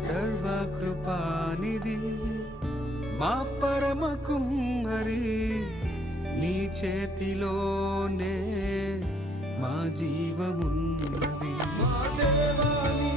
సర్వకృపానిధి మా పరమ కుమ్మరి, నీ చేతిలోనే మా జీవమున్నది. మా దేవా నీ